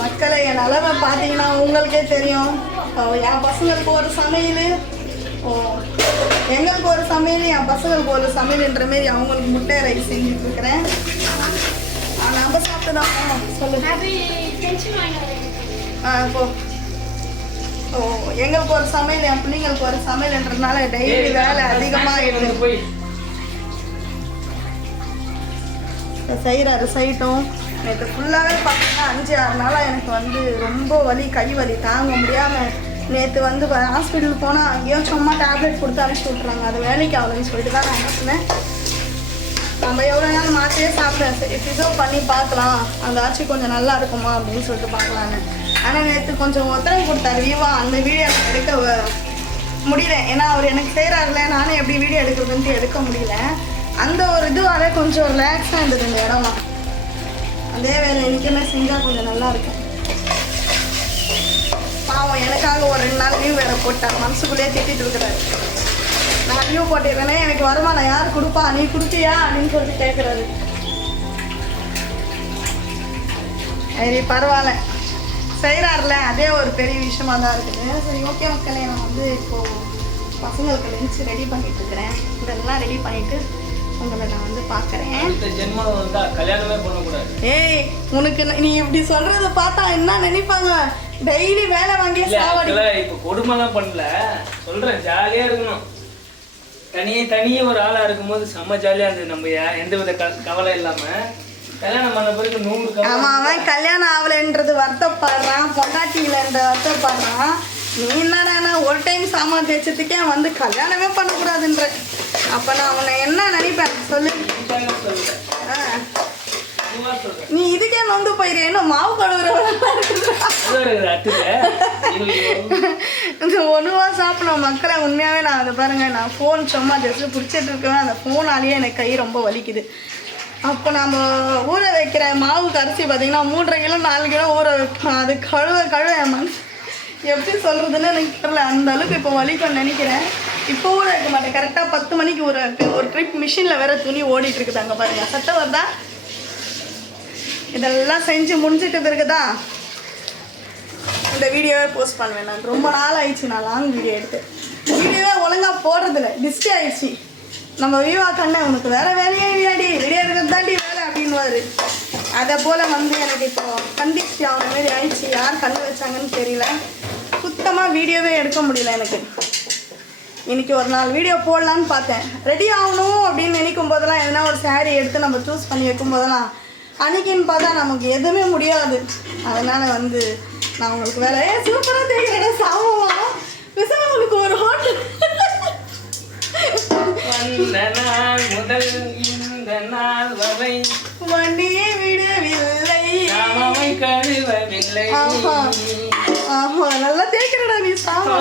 மக்களை என் நிலமை பார்த்தீங்கன்னா உங்களுக்கே தெரியும். என் பசங்களுக்கு ஒரு சமையல். ஓ எங்களுக்கு ஒரு சமையல் என் பசங்களுக்கு ஒரு சமையல்ன்ற மாரி அவங்களுக்கு முட்டை ரைஸ் செஞ்சுட்டு இருக்கிறேன் ஆ, நம்ம சாப்பிட்டு தான் போகணும். சொல்லு ஆ போ. ஓ எங்களுக்கு ஒரு சமையல் என் பிள்ளைங்களுக்கு ஒரு சமையல்ன்றதுனால டெய்லி வேலை அதிகமாக இருக்குது செய்கிறாரு செய்யட்டும். நேற்று ஃபுல்லாகவே பார்த்தீங்கன்னா அஞ்சு ஆறு நாளாக எனக்கு வந்து ரொம்ப வலி கை வலி. தாங்க முடியாமல் நேற்று வந்து ஹாஸ்பிட்டல் போனால் அங்கேயும் சும்மா டேப்லெட் கொடுத்து அனுப்பிச்சி விட்றாங்க அது வேலைக்கு ஆகலன்னு சொல்லிட்டு தான் நான் அனுப்பினேன் நம்ம எவ்வளோ நாள் மாற்றியே சாப்பிட்டேன் சரி பண்ணி பார்க்கலாம். அந்த ஆட்சி கொஞ்சம் நல்லா இருக்குமா அப்படின்னு சொல்லிட்டு பார்க்கலான்னு. ஆனால் நேற்று கொஞ்சம் உத்தரவு கொடுத்தாரு வீவா. அந்த வீடியோ எடுக்க முடியல. ஏன்னா அவர் எனக்கு செய்கிறாருல நானும் எப்படி வீடியோ எடுக்கிறதுன்ட்டு எடுக்க முடியல. அந்த ஒரு இதுவால கொஞ்சம் ரிலாக்ஸாக இருந்தது இந்த இடம்லாம். அதே வேலை எனக்குமே செஞ்சால் கொஞ்சம் நல்லா இருக்கும். பாவம் எனக்காக ஒரு ரெண்டு நாள் லீவ் வேலை போட்டார். மனசுக்குள்ளேயே திட்டிட்டு இருக்கிறாரு. நான் லீவ் போட்டிருக்கேனே எனக்கு வருமானம் யார் கொடுப்பா? நீ கொடுத்தியா அப்படின்னு சொல்லிட்டு கேட்குறாரு சரி பரவாயில்ல. செய்கிறாருல அதே ஒரு பெரிய விஷயமா தான் இருக்குது. சரி ஓகே மக்களே நான் வந்து இப்போது பசங்களுக்கு லஞ்ச் ரெடி பண்ணிட்டு இருக்கிறேன். இதெல்லாம் ரெடி பண்ணிட்டு உங்களை நான் வந்து பார்க்குறேன். ஏய் உனக்கு ந- இப்படி சொல்றத பார்த்தா என்ன நினைப்பாங்க? டெய்லி வேலை வாங்கி சாவடி. இப்ப கொடுமைலாம் பண்ணல. சொல்றேன் ஜாலியா இருக்கணும். தனியே தனியே ஒரு ஆளா இருக்கும்போது செம்ம ஜாலியா இருந்தது நம்ம எந்த வித கவலை இல்லாம. கல்யாணம் பண்ண பிறகு நூறு கவலை. ஆமா அவன் கல்யாணம் ஆகலைன்றது வருத்தப்படுறான் பொண்டாட்டியிலன்ற வருத்தப்படுறான். நீ என்னடா ஒரு டைம் சாமான் தேய்ச்சதுக்கே வந்து கல்யாணமே பண்ணக்கூடாதுன்ற. அப்போ நான் உன்னை என்ன நினைப்பேன்? சொல்லு. ஆ. நீ இதுக்கே நொந்து போயிரு. என்ன மாவு கழுவுற இந்த ஒன்றுவா சாப்பிடும் மக்களை உண்மையாகவே நான் அதை பாருங்க நான் ஃபோன் சும்மா ஜஸ்ட் பிடிச்சிட்டு இருக்கேன். அந்த ஃபோனாலேயே எனக்கு கை ரொம்ப வலிக்குது. அப்போ நம்ம ஊற வைக்கிற மாவு கரிசி பார்த்தீங்கன்னா மூன்றரை கிலோ நாலு கிலோ ஊற வைப்போம் அது கழுவ கழுவ என் மனசு எப்படி சொல்கிறதுன்னு எனக்கு தெரியல. அந்த அளவுக்கு இப்போ வலிக்கும்னு நினைக்கிறேன். இப்போ ஊற மாட்டேன். கரெக்டாக பத்து மணிக்கு ஒரு ஒரு ட்ரிப் மிஷினில் வேற துணி ஓடிட்டு இருக்குது அங்கே பாருங்க. சட்டை வருதா? இதெல்லாம் செஞ்சு முடிஞ்சிட்டு பிறகு இந்த வீடியோவே போஸ்ட் பண்ணுவேன் நான். ரொம்ப நாள் ஆயிடுச்சு நான் லாங் வீடியோ எடுத்து. வீடியோவே ஒழுங்காக போடுறதில்ல. டிஸ்டே ஆயிடுச்சு. நம்ம வீவா கண்ணை உனக்கு வேற வேலையே இல்லையாடி. வீடியோ இருக்கிறது தாண்டி வேலை அப்படின்வாரு அதை போல் வந்து எனக்கு இப்போ கண்டிச்சு அவன மாரி ஆயிடுச்சு. யார் கண்ணு வச்சாங்கன்னு தெரியல. சுத்தமாக வீடியோவே எடுக்க முடியல எனக்கு. இன்னைக்கு ஒரு நாள் வீடியோ போடலான்னு பார்த்தேன். ரெடி ஆகணும் அப்படின்னு நினைக்கும் போதெல்லாம் எதனா ஒரு saree எடுத்து நம்ம சூஸ் பண்ணி வைக்கும் போதெல்லாம் அன்னைக்குன்னு பார்த்தா நமக்கு எதுவுமே முடியாது. அதனால வந்து நான் உங்களுக்கு வேலை ஏ சூப்பராக தெரிகிறேன் சாமமா பேசாம உங்களுக்கு ஒரு ஹோட்டல் முதல் இந்த நாள் வரை வண்டியே விடவில்லை. கழுவவில்லை ஆஹா. ஆமா நல்லா தேய்க்கிறடா நீ சாமா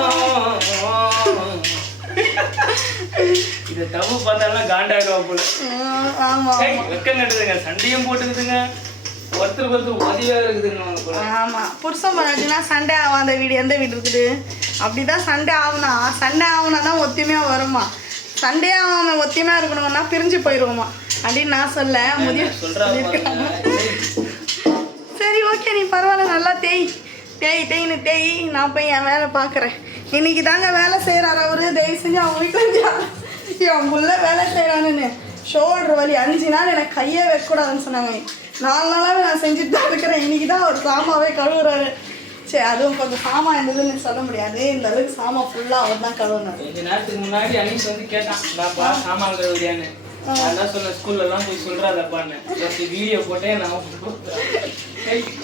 இது தப்பு பார்த்தாலும் காண்டாயிடுவா போல. வெக்கம் கட்டுதுங்க சண்டையும் போட்டுக்குதுங்க. ஒருத்தருக்கு ஒருத்தர் உதவியா இருக்குதுங்க அவங்க போல ஆமா. புருஷன் பண்ணாச்சுன்னா சண்டே ஆகாத வீடு எந்த வீடு இருக்குது? அப்படிதான் சண்டே ஆகுனா. சண்டே ஆகுனா தான் ஒத்துமையா வருமா? சண்டே ஆகாம ஒத்துமையா இருக்கணும்னா பிரிஞ்சு போயிடுவோமா அப்படின்னு நான் சொல்ல முதிய. சரி ஓகே நீ பரவாயில்ல நல்லா தேய். தேய் தேய்னு தேய். நான் போய் என் வேலை பார்க்குறேன். இன்னைக்கு தாங்க வேலை செய்கிறாரு அவரு. தயவு செஞ்சு அவங்க வீட்டில் என் புள்ள வேலை செய்கிறானுன்னு ஷோல்டர் வலி. அஞ்சு நாள் எனக்கு கையே வைக்கக்கூடாதுன்னு சொன்னாங்க. நாலு நாளாவே நான் செஞ்சுட்டு தான் இருக்கிறேன். இன்னைக்கு தான் ஒரு சாமாவே கழுவுறாரு. சரி அதுவும் கொஞ்சம் சாமான் இருந்ததுன்னு சொல்ல முடியாது. இந்த அளவுக்கு சாமான் ஃபுல்லாக அவர் தான் கழுவுனாரு. கொஞ்ச நேரத்துக்கு முன்னாடி அனீஸ் வந்து கேட்டான் பாப்பா சாமான் கழுவுறியான்னு. நான் தான் சொன்னேன் ஸ்கூல்ல எல்லாம் போய் வீடியோ போட்டே நான்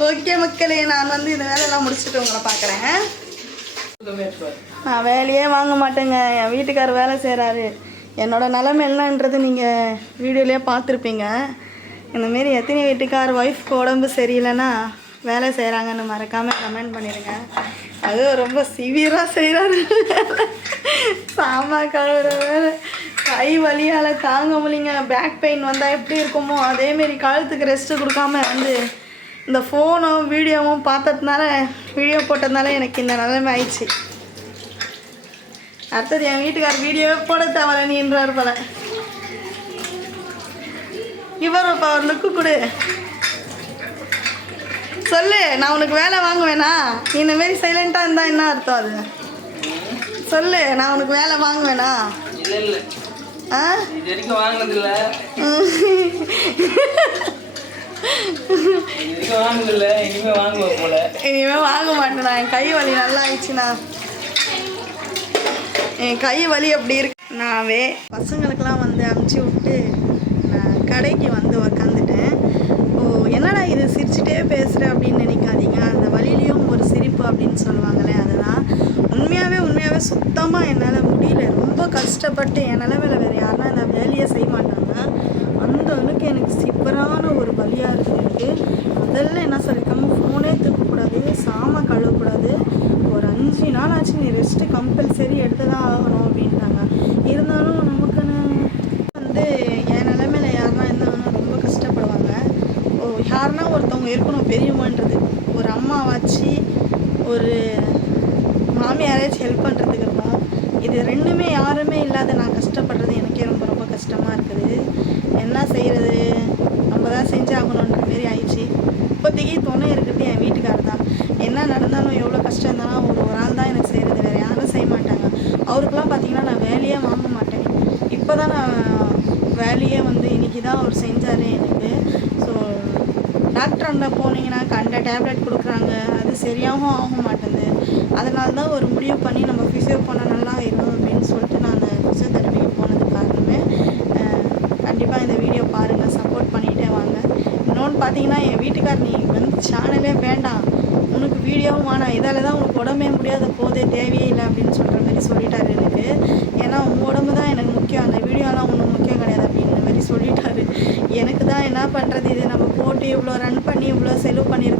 ஓகே மக்களே நான் வந்து இந்த வேலையெல்லாம் முடிச்சுட்டு உங்களை பார்க்குறேன். நான் வேலையே வாங்க மாட்டேங்க. என் வீட்டுக்காரர் வேலை செய்கிறாரு என்னோடய நிலமை என்னன்றது நீங்கள் வீடியோலேயே பார்த்துருப்பீங்க. இந்தமாரி எத்தனை வீட்டுக்கார் ஒய்ஃப்க்கு உடம்பு சரியில்லைன்னா வேலை செய்கிறாங்கன்னு மறக்காமல் கமெண்ட் பண்ணிடுங்க அதுவும் ரொம்ப சிவியராக செய்கிறாரு சாமா கழுவுற வேலை. கை வலியால் தாங்க முடியங்க பேக் பெயின் வந்தால் எப்படி இருக்குமோ அதேமாரி கழுத்துக்கு ரெஸ்ட்டு கொடுக்காம வந்து இந்த ஃபோனும் வீடியோவும் பார்த்ததுனால வீடியோ போட்டதுனால எனக்கு இந்த நிலைமை ஆயிடுச்சு. அடுத்தது என் வீட்டுக்கார் வீடியோவே போட தேவையில்ல நீன்றார் போல. இவர் இப்போ ஒரு லுக்கு கொடு. சொல்லு நான் உனக்கு வேலை வாங்குவேனா? நீ இந்த மாதிரி சைலண்டாக இருந்தால் என்ன அர்த்தம் அது? சொல்லு நான் உனக்கு வேலை வாங்குவேனா? ஆ? இனிமே வாங்க மாட்டேனா? என் கை வலி நல்லா ஆயிடுச்சுண்ணா. என் கை வலி அப்படி இருக்கு. நாவே பசங்களுக்கெல்லாம் வந்து அமுச்சு விட்டு நான் கடைக்கு வந்து உக்காந்துட்டேன். ஓ என்னடா இது? சிரிச்சுட்டே பேசுகிறேன் அப்படின்னு நினைக்காதீங்க. அந்த வழியிலையும் ஒரு சிரிப்பு அப்படின்னு சொல்லுவாங்களே அதுதான். உண்மையாகவே உண்மையாகவே சுத்தமாக என்னால் முடியல. ரொம்ப கஷ்டப்பட்டு என் நிலமையில வேறு யாருன்னா இந்த வேலையை செய்ய மாட்டாங்க. அந்த அளவுக்கு எனக்கு சிப்பரான ஒரு வழியாக இருக்குது அதெல்லாம் முதல்ல என்ன சொல்லியிருக்காங்க? ஃபோனே தூக்கக்கூடாது சாம கழுவக்கூடாது. அஞ்சு நாள் ஆச்சு நீ ரெஸ்ட்டு கம்பல்சரி எடுத்து தான் ஆகணும் அப்படின்ட்டாங்க இருந்தாலும் நமக்குன்னு வந்து என் நிலைமையில யாருன்னா இருந்தாங்கன்னா ரொம்ப கஷ்டப்படுவாங்க. ஓ யாருன்னா ஒருத்தவங்க இருக்கணும் பெரியவங்கன்றது. ஒரு அம்மாவாச்சு ஒரு மாமியாராச்சும் ஹெல்ப் பண்ணுறதுக்கு இருக்கும் இது ரெண்டுமே யாருமே இல்லாத நான் கஷ்டப்படுறது எனக்கே ரொம்ப ரொம்ப கஷ்டமாக இருக்குது. என்ன செய்கிறது நம்ம தான் செஞ்சாகணுன்ற மாரி ஆயிடுச்சு. இப்போதைக்கு துணை இருக்கிறது என் வீட்டுக்காரர் தான். என்ன நடந்தாலும் எவ்வளோ கஷ்டம் இருந்தாலும் அவர் ஒரு ஆள் தான் எனக்கு செய்கிறது வேறு யாரும் செய்ய மாட்டாங்க. அவருக்கெல்லாம் பார்த்தீங்கன்னா நான் வேலையே வாங்க மாட்டேன். இப்போ தான் நான் வேலையே வந்து இன்னைக்கு தான் அவர் செஞ்சார் எனக்கு. ஸோ டாக்டர் அங்கே போனீங்கன்னா கண்ட டேப்லெட் கொடுக்குறாங்க. அது சரியாகவும் ஆக மாட்டேங்குது. அதனால தான் ஒரு முடிவு பண்ணி நம்ம ஃபிசியோ பண்ண நல்லா இருக்கும் அப்படின்னு பார்த்தீங்கன்னா என் வீட்டுக்கார் நீ வந்து சேனலே வேண்டாம். உனக்கு வீடியோவும் வேணாம். இதால் தான் உனக்கு உடம்பே முடியாத போதே தேவையே இல்லை அப்படின்னு சொல்கிற மாதிரி சொல்லிட்டாரு எனக்கு. ஏன்னா உன் உடம்பு தான் எனக்கு முக்கியம். அந்த வீடியோலாம் ஒன்றும் முக்கியம் கிடையாது அப்படின்ற மாதிரி சொல்லிட்டாரு. எனக்கு தான் என்ன பண்ணுறது இது நம்ம போட்டு இவ்வளோ ரன் பண்ணி இவ்வளோ செலவு பண்ணியிருக்கோம்.